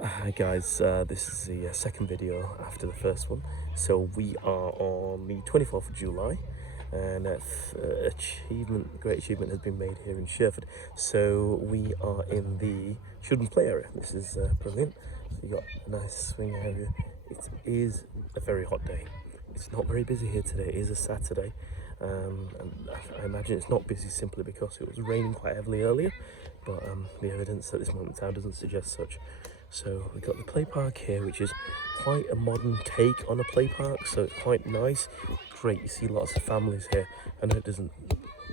Hi guys, this is the second video after the first one. So we are on the 24th of July and great achievement has been made here in Sherford. So we are in the children's play area. This is brilliant. So you got a nice swing area. It is a very hot day. It's not very busy here today. It is a Saturday. And I imagine it's not busy simply because it was raining quite heavily earlier, but the evidence at this moment in time doesn't suggest such. So we've got the play park here, which is quite a modern take on a play park, so it's quite nice. Great, you see lots of families here. I know it doesn't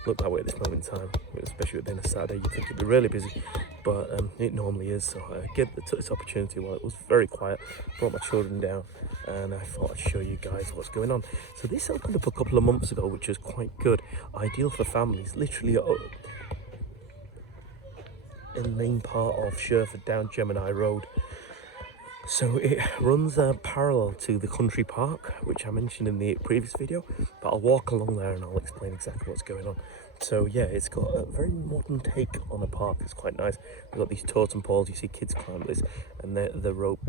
look that way at this moment in time, especially with being a Saturday. You'd think it'd be really busy, but it normally is. So I took this opportunity while it was very quiet, brought my children down, and I thought I'd show you guys what's going on. So this opened up a couple of months ago, which is quite good, ideal for families. Literally in the main part of Sherford down Gemini Road. So it runs parallel to the country park, which I mentioned in the previous video, but I'll walk along there and I'll explain exactly what's going on. So yeah, it's got a very modern take on a park. It's quite nice. We've got these totem poles, you see kids climb this, and the rope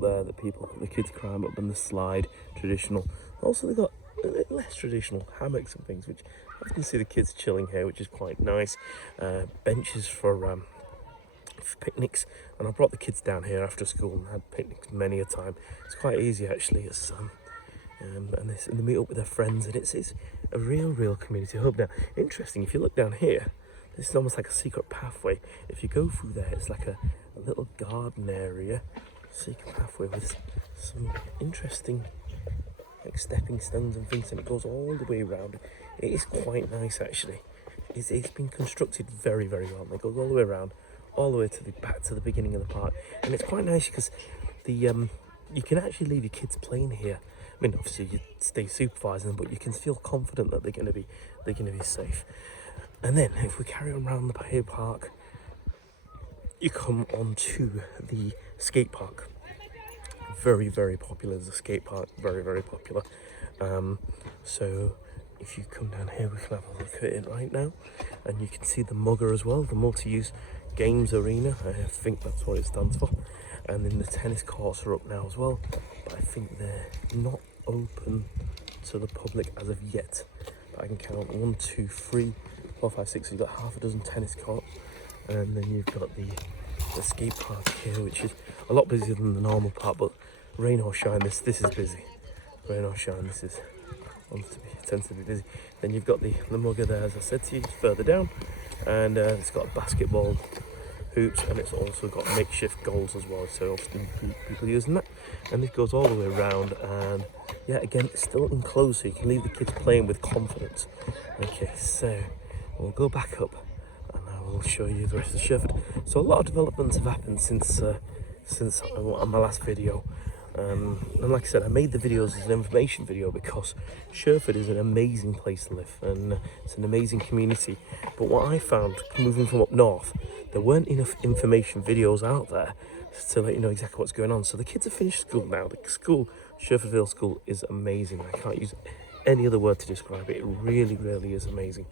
there that the kids climb up, and the slide, traditional. Also they've got less traditional hammocks and things, which I can see the kids chilling here, which is quite nice. Benches for picnics, and I brought the kids down here after school and had picnics many a time. It's quite easy actually. It's and they meet up with their friends, and it's a real community hub. Now, interesting, if you look down here, this is almost like a secret pathway. If you go through there, it's like a little garden area, secret pathway with some interesting like stepping stones and things, and it goes all the way around. It is quite nice actually. It's been constructed very well, and it goes all the way around, all the way to back to the beginning of the park, and it's quite nice because you can actually leave your kids playing here. I mean, obviously you stay supervising them, but you can feel confident that they're going to be safe. And then if we carry on around the park, you come onto the skate park. Very popular as a skate park, very popular. So if you come down here, we can have a look at it right now, and you can see the mugger as well, the multi-use games arena. I think that's what it stands for. And then the tennis courts are up now as well, but I think they're not open to the public as of yet. But I can count 1, 2, 3, 4, 5, 6. You've got half a dozen tennis courts, and then you've got the skate park here, which is a lot busier than the normal park, but rain or shine, this is busy. Rain or shine, this is tends to be busy. Then you've got the mugger there, as I said to you, further down, and it's got a basketball hoops, and it's also got makeshift goals as well, so often people using that. And it goes all the way around, and yeah, again, it's still enclosed, so you can leave the kids playing with confidence. Okay, so we'll go back up and I will show you the rest of Sherford. So a lot of developments have happened since on my last video. And like I said, I made the videos as an information video because Sherford is an amazing place to live, and it's an amazing community. But what I found moving from up north, there weren't enough information videos out there to let you know exactly what's going on. So the kids have finished school now. The school, Sherfordville School, is amazing. I can't use any other word to describe it. It really is amazing.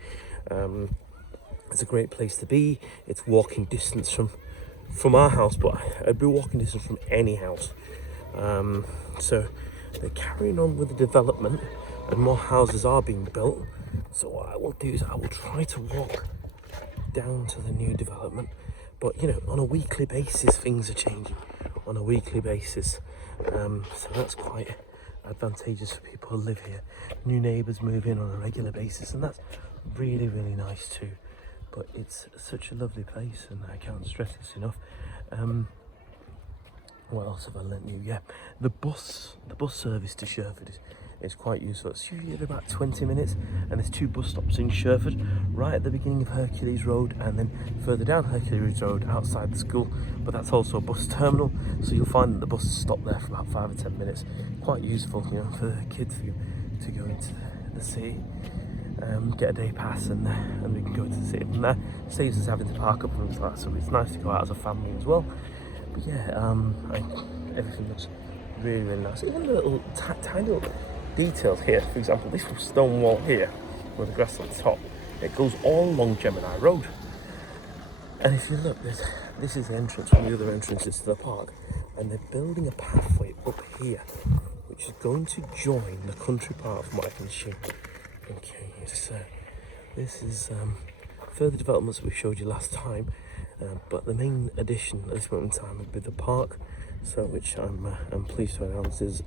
It's a great place to be. It's walking distance from our house, but I'd be walking distance from any house. So they're carrying on with the development, and more houses are being built. So what I will do is I will try to walk down to the new development, but you know, on a weekly basis things are changing on a weekly basis. So that's quite advantageous for people who live here. New neighbours move in on a regular basis, and that's really nice too. But it's such a lovely place, and I can't stress this enough. What else have I lent you? Yeah, the bus service to Sherford is quite useful. It's usually about 20 minutes, and there's 2 bus stops in Sherford, right at the beginning of Hercules Road, and then further down Hercules Road outside the school. But that's also a bus terminal, so you'll find that the buses stop there for about 5 or 10 minutes. Quite useful, you know, for kids to go into the city. Get a day pass, and we can go into the city from there. Saves us having to park up and things like that, so it's nice to go out as a family as well. But yeah, everything looks really nice. Even the little tiny little details here. For example, this stone wall here with the grass on the top, it goes all along Gemini Road. And if you look, this is the entrance, one of the other entrances to the park. and they're building a pathway up here, which is going to join the country park from what I can see. Okay, this is further developments we showed you last time, but the main addition at this moment in time would be the park, so which I'm pleased to announce is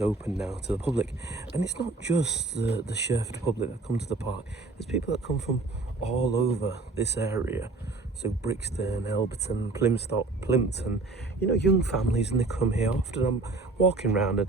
open now to the public. And it's not just the Sherford public that come to the park. There's people that come from all over this area, so Brixton, Elberton, Plymstock, Plimpton, you know, young families, and they come here. Often I'm walking around and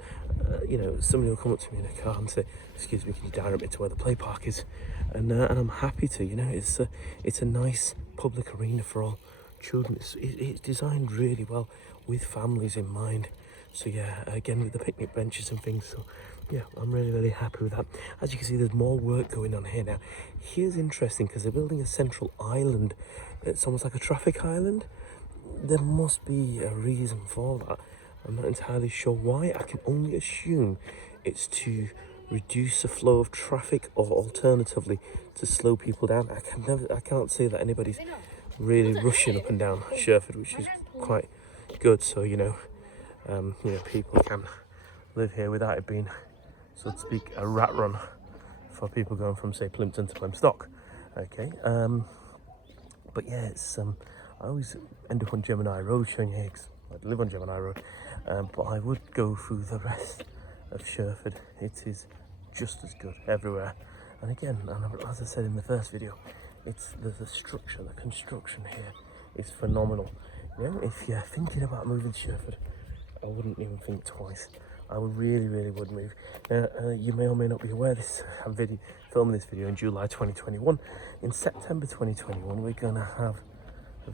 you know, somebody will come up to me in a car and say, excuse me, can you direct me to where the play park is? And I'm happy to. You know, it's a nice public arena for all children. It's designed really well with families in mind. So yeah, again with the picnic benches and things. So yeah, I'm really happy with that. As you can see, there's more work going on here now. Here's interesting because they're building a central island. It's almost like a traffic island. There must be a reason for that. I'm not entirely sure why. I can only assume it's to reduce the flow of traffic, or alternatively to slow people down. I can't say that anybody's really rushing up and down Sherford, which is quite good. So you know, people can live here without it being, so to speak, a rat run for people going from, say, Plimpton to Plymstock. Okay, but yeah, it's I always end up on Gemini Road showing you eggs. I live on Gemini Road, but I would go through the rest of Sherford. It is just as good everywhere. And again, as I said in the first video, the structure, the construction here is phenomenal. You know, if you're thinking about moving to Sherford, I wouldn't even think twice. I would really would move. You may or may not be aware this. I'm filming this video in July 2021. In September 2021, we're gonna have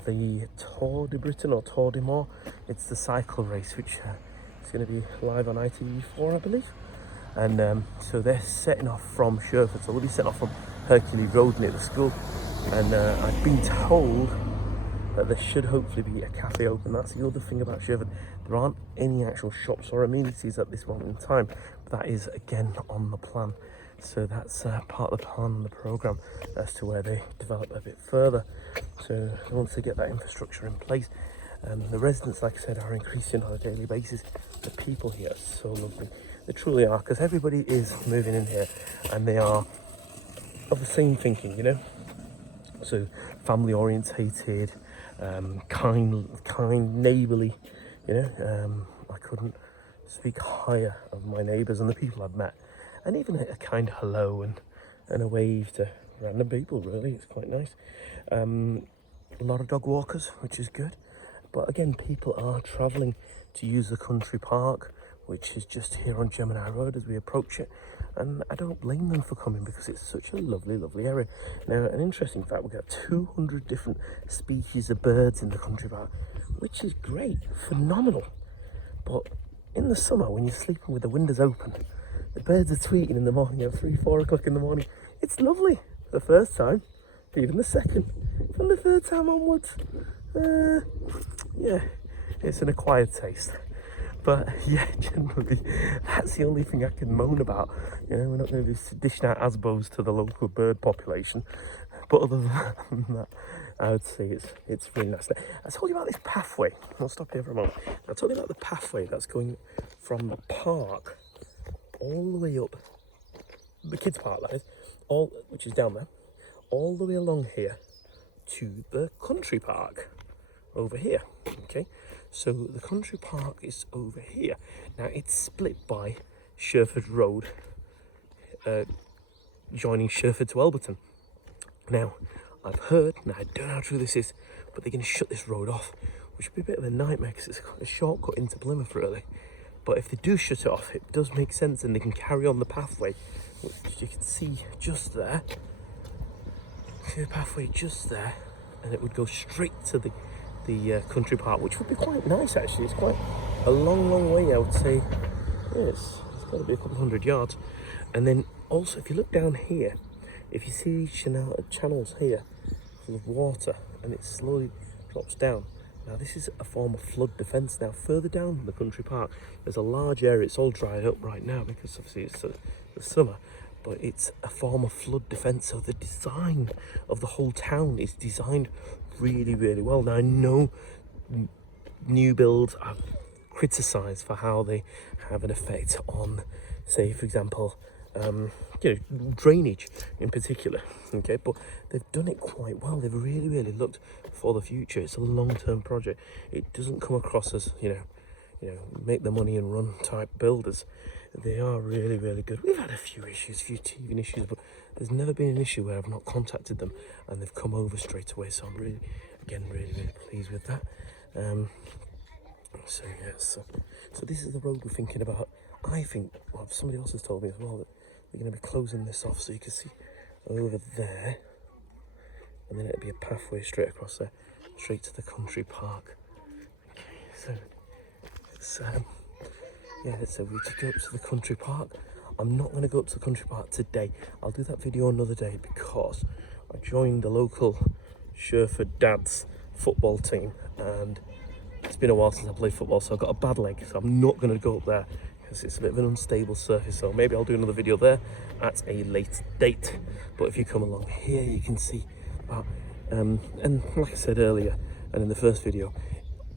the Tour de Britain or Tour de Mort. It's the cycle race, which is going to be live on ITV4, I believe. And so they're setting off from Sherford. So we'll be setting off from Hercules Road near the school. And I've been told that there should hopefully be a cafe open. That's the other thing about Sherford. There aren't any actual shops or amenities at this moment in time, but that is again on the plan. So that's part of the plan and the programme as to where they develop a bit further. So once they get that infrastructure in place, the residents, like I said, are increasing on a daily basis. The people here are so lovely. They truly are, because everybody is moving in here and they are of the same thinking, you know. So family orientated, kind, neighbourly, you know. I couldn't speak higher of my neighbours and the people I've met. And even a kind hello and a wave to random people, really. It's quite nice. A lot of dog walkers, which is good. But again, people are travelling to use the country park, which is just here on Gemini Road as we approach it. And I don't blame them for coming, because it's such a lovely area. Now, an interesting fact, we've got 200 different species of birds in the country park, which is great, phenomenal. But in the summer, when you're sleeping with the windows open, the birds are tweeting in the morning at 3-4 o'clock in the morning. It's lovely the first time, even the second. From the third time onwards, yeah, it's an acquired taste. But yeah, generally, that's the only thing I can moan about. You know, we're not going to be dishing out ASBOs to the local bird population. But other than that, I would say it's really nice. I told you about this pathway. I'll stop here for a moment. I told you about the pathway that's going from the park all the way up, the kids' park, that is, which is down there, all the way along here to the country park over here. Okay, so the country park is over here. Now it's split by Sherford Road, joining Sherford to Elberton. Now I've heard, now I don't know how true this is, but they're going to shut this road off, which would be a bit of a nightmare because it's a shortcut into Plymouth, really. But if they do shut it off, it does make sense, and they can carry on the pathway, which you can see just there. See the pathway just there, and it would go straight to the country park, which would be quite nice actually. It's quite a long way, I would say. Yes, it's got to be a couple hundred yards. And then also, if you look down here, if you see channels here full of water, and it slowly drops down. Now this is a form of flood defence. Now further down the country park, there's a large area. It's all dried up right now because obviously it's the summer, but it's a form of flood defence. So the design of the whole town is designed really well. Now I know new builds are criticised for how they have an effect on, say, for example, drainage in particular. Okay, but they've done it quite well. They've really looked for the future. It's a long-term project. It doesn't come across as make the money and run type builders. They are really good. We've had a few teething issues, but there's never been an issue where I've not contacted them and they've come over straight away. So I'm really pleased with that. So yes, so this is the road we're thinking about. I think, well, somebody else has told me as well that they're going to be closing this off, so you can see over there, and then it'll be a pathway straight across there, straight to the country park. Okay, so it's so we just go up to the country park. I'm not going to go up to the country park today. I'll do that video another day because I joined the local Sherford Dads football team, and it's been a while since I played football, so I've got a bad leg, so I'm not going to go up there because it's a bit of an unstable surface. So maybe I'll do another video there at a late date. But if you come along here, you can see that. And like I said earlier, and in the first video,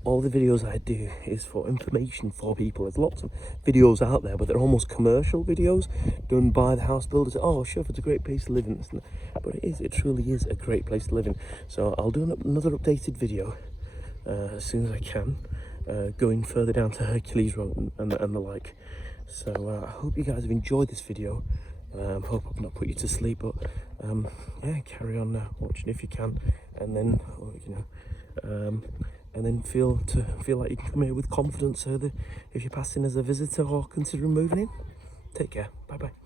all the videos I do is for information for people. There's lots of videos out there, but they're almost commercial videos done by the house builders. Oh, Sherford's a great place to live in, but it truly is a great place to live in. So I'll do another updated video as soon as I can, going further down to Hercules Road and the like. So I hope you guys have enjoyed this video. Hope I've not put you to sleep, but yeah, carry on watching if you can, and then and then feel like you can come here with confidence, so that if you're passing as a visitor or considering moving in. Take care. Bye bye.